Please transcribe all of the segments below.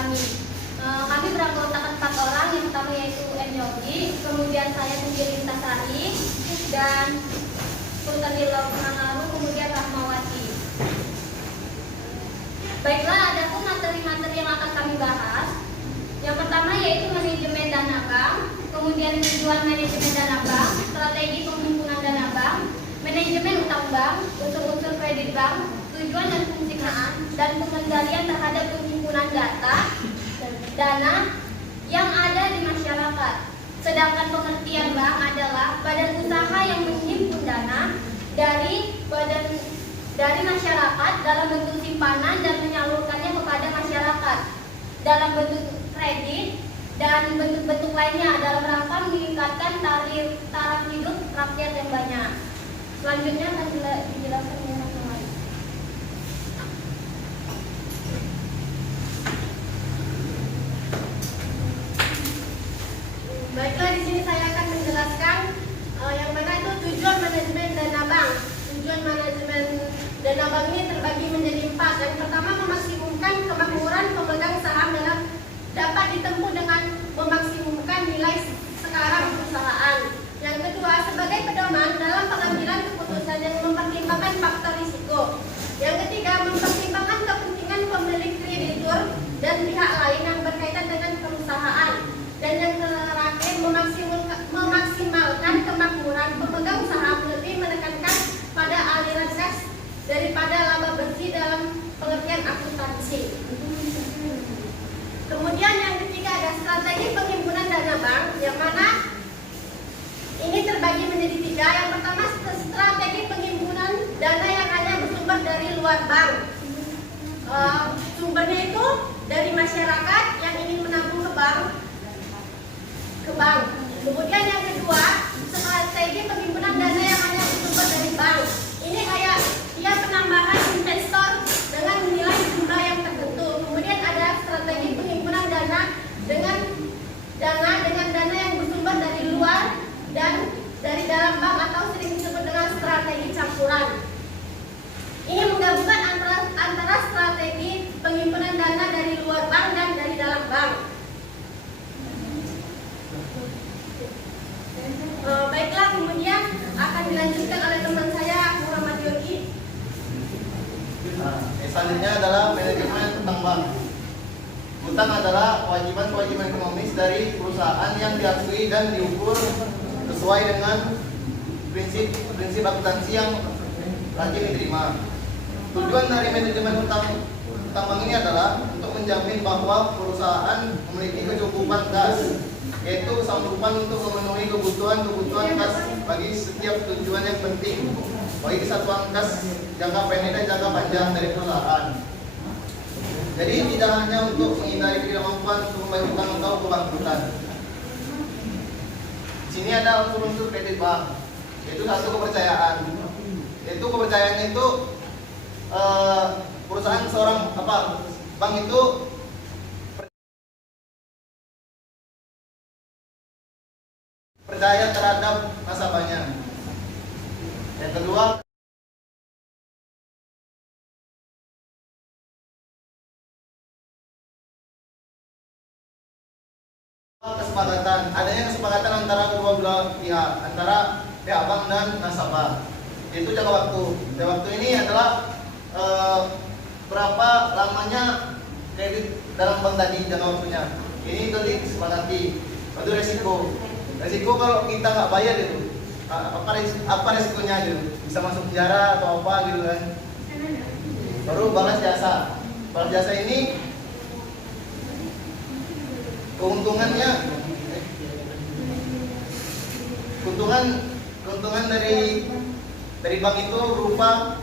kami. Kami beranggotakan 4 orang, yang pertama yaitu M. Yogi, kemudian saya sendiri Lintasari, dan Purtanila Purnanaru, kemudian Rahmawati. Baiklah, ada pun materi-materi yang akan kami bahas. Yang pertama yaitu manajemen dana bank, kemudian tujuan manajemen dana bank, strategi penghimpunan dana bank, manajemen utang bank, unsur-unsur kredit bank, tujuan dan fungsi bank, dan pengendalian terhadap penghimpunan dana yang ada di masyarakat. Sedangkan pengertian bank adalah badan usaha yang menghimpun dana dari masyarakat dalam bentuk simpanan dan menyalurkannya kepada masyarakat dalam bentuk kredit dan bentuk-bentuk lainnya dalam rangka meningkatkan taraf hidup rakyat yang banyak. Selanjutnya akan dijelaskan dengan yang lain. Baiklah, di sini saya akan menjelaskan yang mana itu tujuan manajemen dana bank. Tujuan manajemen dana bank ini terbagi menjadi 4. Yang pertama, memaksimumkan kemakmuran pemegang saham dapat ditempuh dengan memaksimumkan nilai sekarang perusahaan. Yang kedua, sebagai pedoman dalam pengambilan keputusan yang mempertimbangkan faktor risiko. Yang ketiga, mempertimbangkan kepentingan pemilik kreditur dan pihak lain yang berkaitan dengan perusahaan. Dan yang terakhir, memaksimalkan kemakmuran pemegang saham, lebih menekankan pada aliran kas daripada laba bersih dalam pengertian akuntansi. Kemudian yang ketiga ada strategi penghimpunan dana bank, yang mana ini terbagi menjadi 3. Yang pertama, strategi penghimpunan dana yang hanya bersumber dari luar bank. Sumbernya itu dari masyarakat yang ingin menabung ke bank. Kemudian yang kedua, strategi penghimpunan dana yang hanya bersumber dari bank. Ini kayak dia penambahan investor dengan nilai jumlah yang tertentu. Kemudian ada strategi penghimpunan dana dengan dana yang bersumber dari luar dan dari dalam bank, atau sering disebut dengan strategi campuran. Ini menggabungkan antara strategi penghimpunan dana dari luar bank dan dari dalam bank. Baiklah, kemudian akan dilanjutkan oleh teman saya Muhammad Yogi. Selanjutnya adalah manajemen utang bank. Utang adalah kewajiban-kewajiban ekonomis dari perusahaan yang diakui dan diukur sesuai dengan prinsip akuntansi yang rajin diterima. Tujuan dari manajemen utang bank ini adalah untuk menjamin bahwa perusahaan memiliki kecukupan kas, yaitu sanggupan untuk memenuhi kebutuhan kas bagi setiap tujuan yang penting bagi kesatuan kas jangka pendek dan jangka panjang dari perusahaan. Jadi tidak hanya untuk menghindari ketidakmampuan untuk membayar utang atau kebangkrutan. Di sini ada unsur-unsur kredit bank, yaitu satu kepercayaan. Yaitu kepercayaan itu perusahaan bank itu percaya terhadap nasabahnya. Yang kedua, adanya kesepakatan antara kedua belah pihak, antara pihak bank dan nasabah. Itu jangka waktu. Jangka waktu ini adalah berapa lamanya kredit dalam bank tadi, jangka waktunya. Ini tadi disepakati. Itu resiko kalau kita nggak bayar itu, apa resikonya gitu? Bisa masuk penjara atau apa gitu kan? Baru balas jasa. Balas jasa ini keuntungan dari bank itu berupa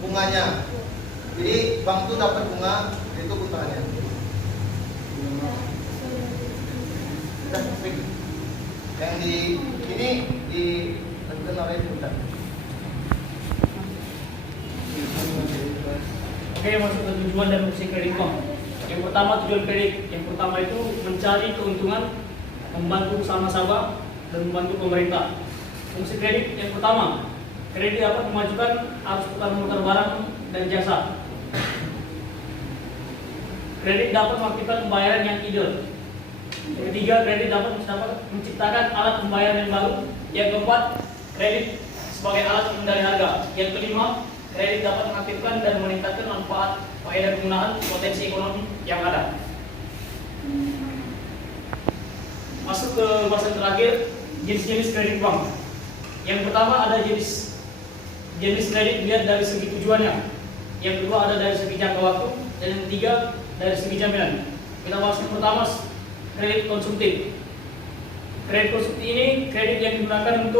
bunganya. Jadi bank itu dapat bunga, itu keuntungannya. Yang ini dilakukan oleh kita. Oke, masuk ke tujuan dan fungsi kredit bank. Yang pertama, tujuan kredit. Yang pertama itu mencari keuntungan, membantu usaha nasabah dan membantu pemerintah. Fungsi kredit yang pertama, kredit dapat memajukan arus putar muter barang dan jasa. kredit dapat mengaktifkan pembayaran yang ideal. Yang ketiga, kredit dapat menciptakan alat pembayaran yang baru. Yang keempat, kredit sebagai alat pengendali harga. Yang kelima, kredit dapat mengaktifkan dan meningkatkan manfaat faedah penggunaan potensi ekonomi yang ada. Masuk ke bahasan terakhir, jenis-jenis kredit bank. Yang pertama ada jenis kredit dilihat dari segi tujuannya. Yang kedua ada dari segi jangka waktu, dan yang ketiga dari segi jaminan. Kita bahas yang pertama, kredit konsumtif. Kredit konsumtif ini kredit yang digunakan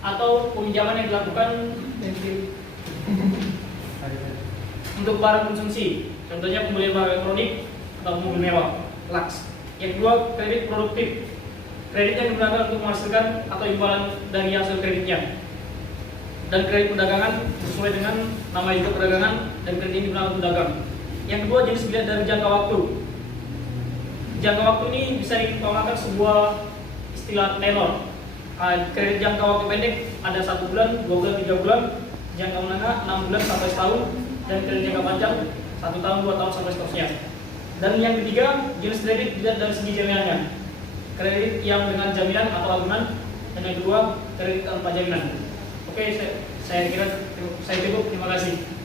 atau peminjaman yang dilakukan untuk barang konsumsi. Contohnya pembelian barang elektronik atau mobil mewah, lux. Yang kedua, kredit produktif. Kredit yang digunakan untuk menghasilkan atau imbalan dari hasil kreditnya. Dan kredit perdagangan sesuai dengan nama juga perdagangan, dan kredit ini digunakan untuk dagang. Yang kedua, jenis dilihat dari jangka waktu. Jangka waktu ini bisa dikatakan sebuah istilah tenor. Kredit jangka waktu pendek ada 1 bulan, 2 bulan, 3 bulan. Jangka menengah 6 bulan sampai setahun, dan kredit jangka panjang 1 tahun, 2 tahun sampai seterusnya. Dan yang ketiga, jenis kredit dilihat dari segi jaminannya. Kredit yang dengan jaminan atau agunan, dan yang kedua kredit tanpa jaminan. Oke, saya kira saya cukup. Terima kasih.